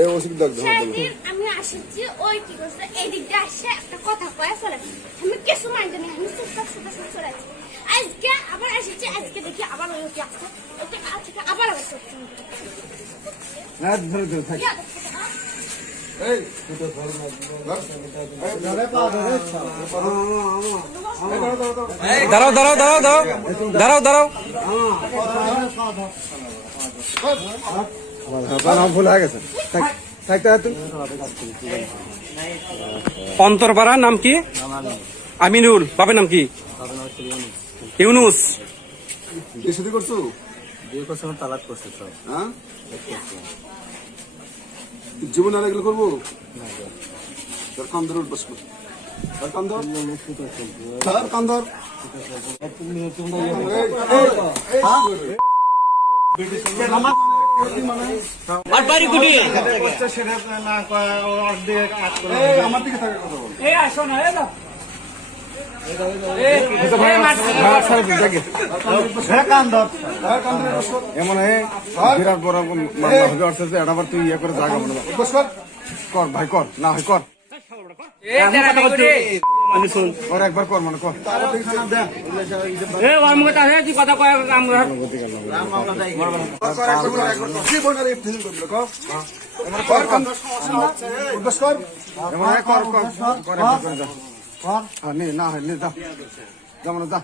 সেদিন আমি আসছি ওই কি করছে এই দিক দিয়ে আসে একটা কথা কয়ে ফেলে আমি কিছু মানতে নেই আমি চুপচাপ চলে আছি আজকে আবার আসছি আজকে দেখি আবার ওই কি আসছে ওকে আজকে আবার আসছে দাঁড়াও দাঁড়াও দাঁড়াও দাঁড়াও দাঁড়াও দাঁড়াও ভুল হয়ে গেছে। অন্তরপাড়ার নাম কি? আমিনুল। বাপের নাম কি? ইউনুস। বিয়ে করছো? বিয়ে করছে তালাক করছে সব। হ্যাঁ, জীবন আর এগুলো করবো? কান ধরে উঠবস, কান ধর, কান ধর। আর বাড়ি কুটি আমার দিকে থাকে কথা বল। আসো না কান ধর, এমন বিরাট বড় এটা আবার তুই ইয়ে করে জায়গা কর ভাই, কর না হয় কর, একবার কর মানে কর। কথা কয় না হয় যা, যেমন যা।